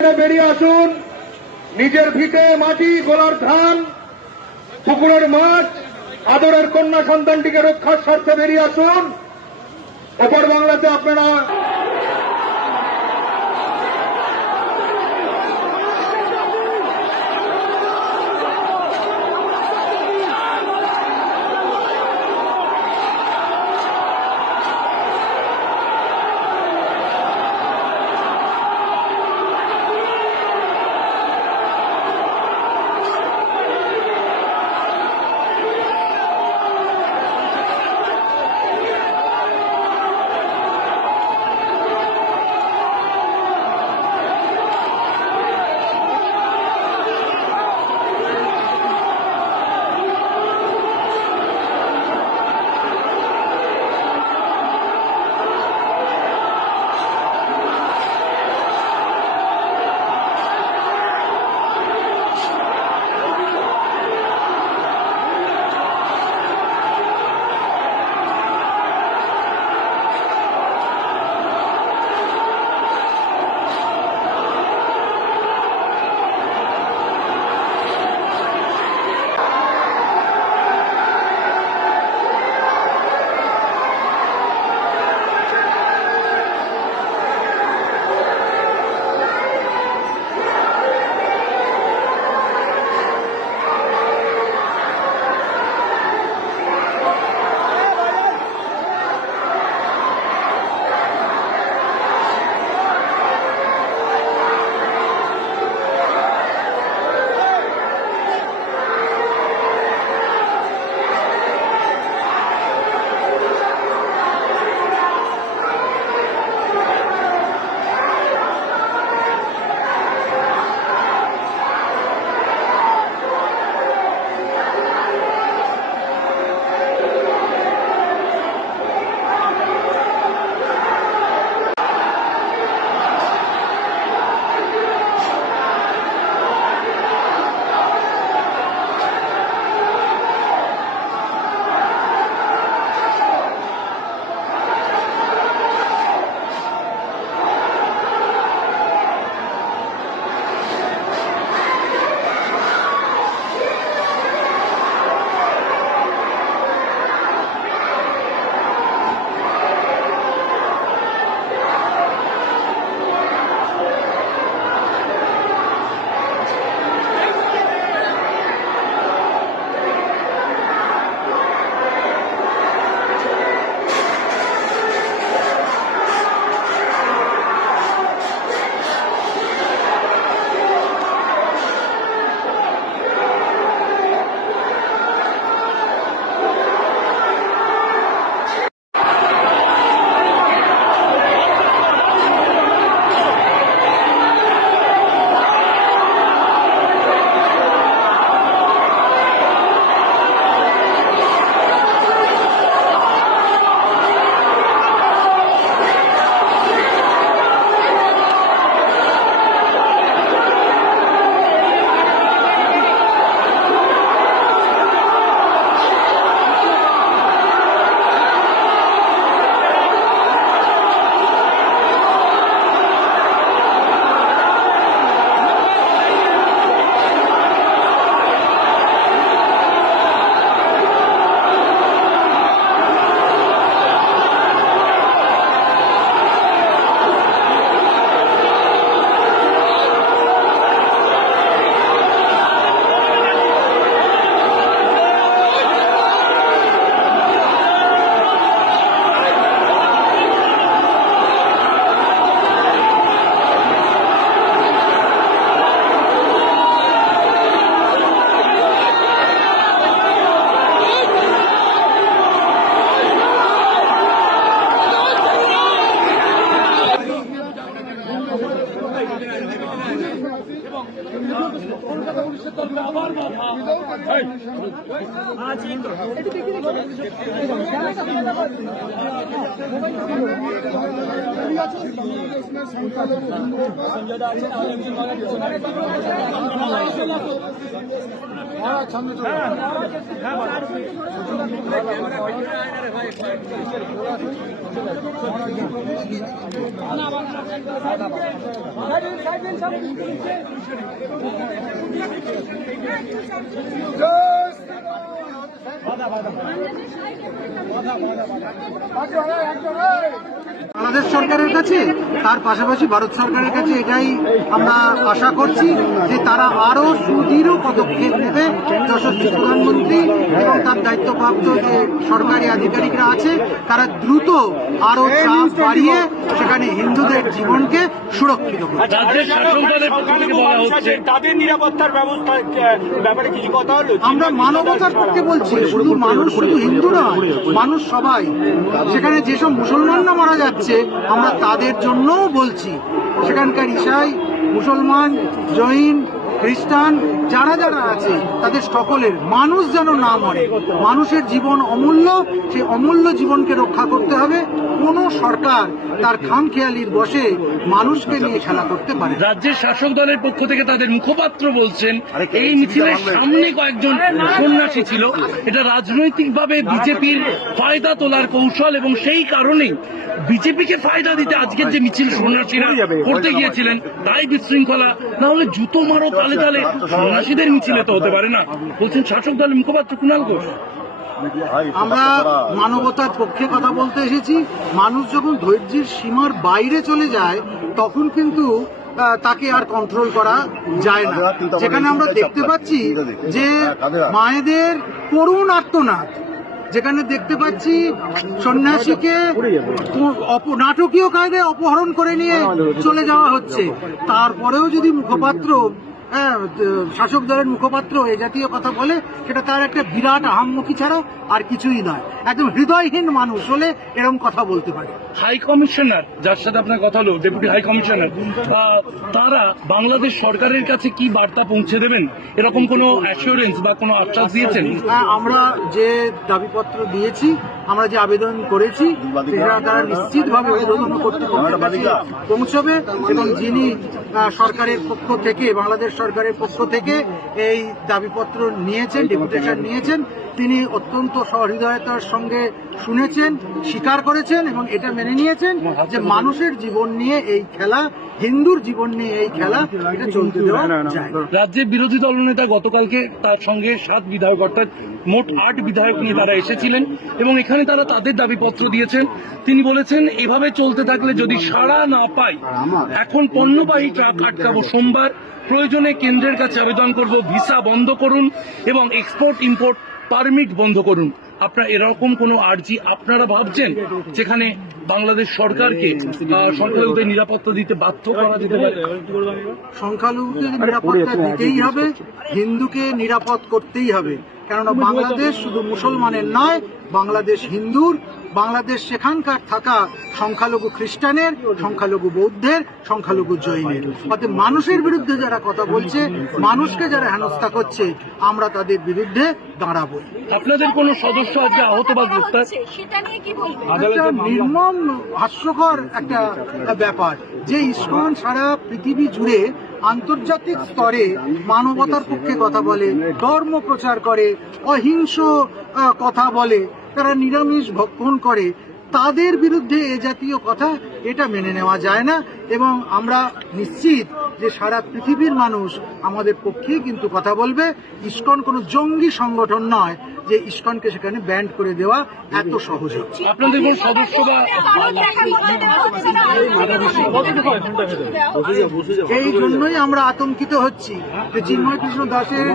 বেরিয়ে আসুন। নিজের ভিটে মাটি, গোলার ধান, পুকুরের মাছ, আদরের কন্যা সন্তানটিকে রক্ষার স্বার্থে বেরিয়ে আসুন। ওপর বাংলাতে আপনারা কলকাতা পুলিশের তরফে আবার বাধা। বাংলাদেশ সরকারের কাছে তার পাশাপাশি ভারত সরকারের কাছে এটাই আমরা আশা করছি যে তারা আরো সুদৃঢ় পদক্ষেপ নেবে। যশস্বী প্রধানমন্ত্রী এবং তার দায়িত্বপ্রাপ্ত যে সরকারি আধিকারিকরা আছে তারা দ্রুত আরো চাপ বাড়িয়ে সেখানে হিন্দুদের জীবনকে সুরক্ষিত করবে। তাদের নিরাপত্তার ব্যবস্থার ব্যাপারে কিছু কথা হলো? আমরা মানবতার পক্ষে বলছি, শুধু মানুষ, শুধু হিন্দু নয়, মানুষ সবাই। সেখানে যেসব মুসলমানরা মারা যাচ্ছে আমরা তাদের জন্যও বলছি। সেখানকার ঈসাই, মুসলমান, জৈন, খ্রিস্টান যারা যারা আছে তাদের সকলের মানুষ যেন না মরে। মানুষের জীবন অমূল্য, সেই অমূল্য জীবনকে রক্ষা করতে হবে। কোন সরকার তার খামখেয়ালির বশে মানুষকে নিয়ে খেলা করতে পারে। রাজ্যের শাসক দলের পক্ষ থেকে তাদের মুখপাত্র বলছেন এই মিছিলের সামনে কয়েকজন সন্ন্যাসী ছিল, এটা রাজনৈতিকভাবে বিজেপির ফায়দা তোলার কৌশল এবং সেই কারণেই বিজেপিকে ফায়দা দিতে আজকের যে মিছিল সন্ন্যাসীরা করতে গিয়েছিলেন তাই বিশৃঙ্খলা। না হলে জুতো মারো তালে তালে সন্ন্যাসীদের মিছিলে তো হতে পারে না, বলছেন শাসক দলের মুখপাত্র কুণাল ঘোষ। আমরা মানবতার পক্ষে কথা বলতে এসেছি। মানুষ যখন ধৈর্যের সীমার বাইরে চলে যায় তখন কিন্তু তাকে আর কন্ট্রোল করা যায় না। যেখানে আমরা দেখতে পাচ্ছি যে মায়েদের করুণ আর্তনাদ, যেখানে দেখতে পাচ্ছি সন্ন্যাসীকে নাটকীয় কায়দায় অপহরণ করে নিয়ে চলে যাওয়া হচ্ছে, তারপরেও যদি মুখপাত্র, শাসক দলের মুখপাত্র এ জাতীয় কথা বলে, সেটা তার একটা বিরাট আহাম্মকি ছাড়া আর কিছুই নয়। একদম হৃদয়হীন মানুষ হলে এরকম কথা বলতে পারে। হাই কমিশনার, যার সাথে আপনার কথা হলো, ডেপুটি হাই কমিশনার, তারা বাংলাদেশ সরকারের কাছে কি বার্তা পৌঁছে দেবেন, এরকম কোনো অ্যাসিওরেন্স বা কোনো আশ্বাস দিয়েছেন? আমরা যে দাবিপত্র দিয়েছি, আমরা যে আবেদন করেছি, সেটা তারা নিশ্চিতভাবে ঊর্ধ্বতন কর্তৃপক্ষের কাছে পৌঁছবে এবং যিনি সরকারের পক্ষ থেকে, বাংলাদেশ সরকারের পক্ষ থেকে এই দাবিপত্র নিয়েছেন, ডেপুটেশন নিয়েছেন, তিনি অত্যন্ত সহৃদয়তার সঙ্গে শুনেছেন, স্বীকার করেছেন এবং এটা মেনে নিয়েছেন যে মানুষের জীবন নিয়ে এই খেলা, হিন্দুর জীবন নিয়ে এই খেলা, এটা চলতে দেওয়া যায় না। রাজ্যের বিরোধী দলনেতা গতকালকে তার সঙ্গে 7 বিধায়ক অর্থাৎ মোট 8 বিধায়ক নিয়ে তারা এসেছিলেন এবং এখানে তারা তাদের দাবিপত্র দিয়েছেন। তিনি বলেছেন এভাবে চলতে থাকলে যদি সাড়া না পাই, এখন পণ্যবাহী ট্রাক আটকাবো সোমবার, প্রয়োজনে কেন্দ্রের কাছে আবেদন করব ভিসা বন্ধ করুন এবং এক্সপোর্ট ইম্পোর্ট পারমিট বন্ধ করুন। আপনারা এরকম কোনো আর্জি আপনারা ভাবছেন যেখানে বাংলাদেশ সরকারকে সংখ্যালঘুদের নিরাপত্তা দিতে বাধ্য করা যেতে পারে? সংখ্যালঘুকে নিরাপত্তা দিতেই হবে, হিন্দুকে নিরাপদ করতেই হবে। কেননা বাংলাদেশ শুধু মুসলমানের নয়, বাংলাদেশ হিন্দুর, বাংলাদেশ সেখানকার থাকা সংখ্যালঘু খ্রিস্টানের, সংখ্যালঘু বৌদ্ধের, সংখ্যালঘু জৈনের। অর্থাৎ মানুষের বিরুদ্ধে যারা কথা বলছে, মানুষকে যারা হেনস্থা করছে, আমরা তাদের বিরুদ্ধে দাঁড়াবো। আপনাদের কোন সদস্য আজকে আহত বা গ্রেফতার? একটা নির্মম হাস্যকর একটা ব্যাপার যে ইসকন সারা পৃথিবী জুড়ে আন্তর্জাতিক স্তরে মানবতার পক্ষে কথা বলে, ধর্ম প্রচার করে, অহিংস কথা বলে, তারা নিরামিষ ভক্ষণ করে, তাদের বিরুদ্ধে এ জাতীয় কথা, এটা মেনে নেওয়া যায় না। এবং আমরা নিশ্চিত যে সারা পৃথিবীর মানুষ আমাদের পক্ষেই কিন্তু কথা বলবে। ইসকন কোনো জঙ্গি সংগঠন নয় যে ইসকনকে সেখানে ব্যান্ড করে দেওয়া এত সহজ। আপনাদের কোন সদস্য বা এই জন্যই আমরা আতঙ্কিত হচ্ছি যে চিন্ময় কৃষ্ণ দাসের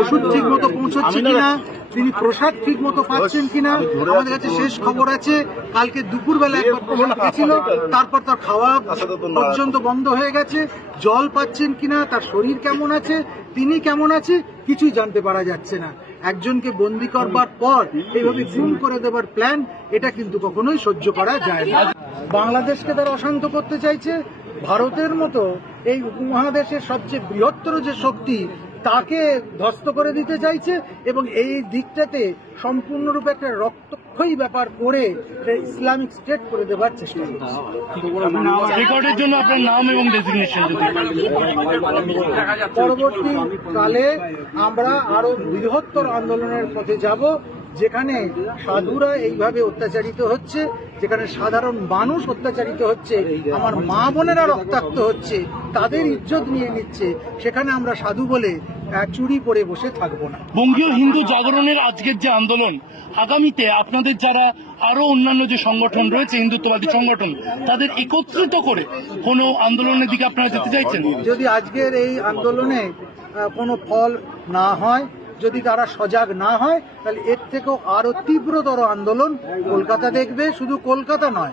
ওষুধ ঠিক মতো পৌঁছচ্ছে কিনা, তিনি প্রসাদ ঠিক মতো পাচ্ছেন কিনা। আমাদের কাছে শেষ খবর আছে কালকে দুপুরবেলা একবার প্রসাদ পেয়েছিল, তারপর তার খাওয়া পর্যন্ত বন্ধ হয়ে গেছে। জল পাচ্ছেন কিনা, তার শরীর কেমন আছে, তিনি কেমন আছে, কিছুই জানতে পারা যাচ্ছে না। একজনকে বন্দী করবার পর এইভাবে খুন করে দেবার প্ল্যান, এটা কিন্তু কখনোই সহ্য করা যায় না। বাংলাদেশকে তারা অশান্ত করতে চাইছে। ভারতের মতো এই উপমহাদেশের সবচেয়ে বৃহত্তর যে শক্তি তাকে ধ্বস্ত করে দিতে চাইছে, এবং এই দিকটাতে সম্পূর্ণরূপে একটা রক্তক্ষয়ী ব্যাপার করে ইসলামিক স্টেট করে দেওয়ার চেষ্টা করছে। রেকর্ডের জন্য আপনার নাম এবং ডেজিগনেশন যদি পরবর্তীকালে আমরা আরো বৃহত্তর আন্দোলনের পথে যাব, যেখানে সাধুরা এইভাবে অত্যাচারিত হচ্ছে, যেখানে সাধারণ মানুষ অত্যাচারিত হচ্ছে, আমার মা বোনেরা রক্তাক্ত হচ্ছে, তাদের ইজ্জত নিয়ে নিচ্ছে, সেখানে আমরা সাধু বলে চুরি পরে বসে থাকবো না। বঙ্গীয় হিন্দু জাগরণের আজকের যে আন্দোলন, আগামীতে আপনাদের যারা আরো অন্যান্য যে সংগঠন রয়েছে হিন্দুত্ববাদী সংগঠন, তাদের একত্রিত করে কোনো আন্দোলনের দিকে আপনারা যেতে চাইছেন? যদি আজকের এই আন্দোলনে কোনো ফল না হয়, যদি তারা সজাগ না হয়, তাহলে এর থেকেও আরো তীব্রতর আন্দোলন কলকাতা দেখবে। শুধু কলকাতা নয়,